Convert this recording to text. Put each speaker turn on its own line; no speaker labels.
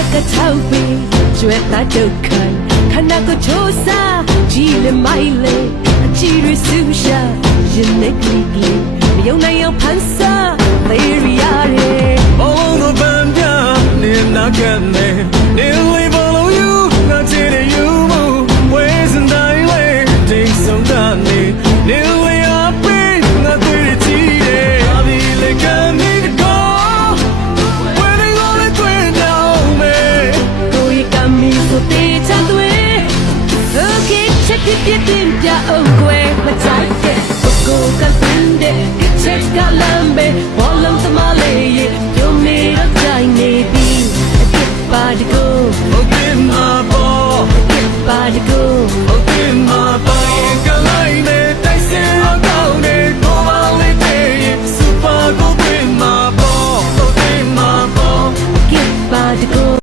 က်ကထောက်ပြီးကျွဲတာဒုက္ခခန္ဓာကိုယ်ချိုးစားကြည်လမိုင်းလေအချီရဆူရှာရင်နဲ့ကလေးကလေးမယုံနိုင်အောင်ဖန်ဆာသေးရရတယ်
All the band near nakane Nearly follow
Okay ချက်ပြပြတင်ပြအောင်ကွယ်မကြိုက်တဲ့ကိုကိုကပင်းတဲ့ချက်ကလမ်းပဲဘောလုံးသမားလေးရဲ့ညုံနေတော့ကြိုင်နေပြီအစ်ပါတကူ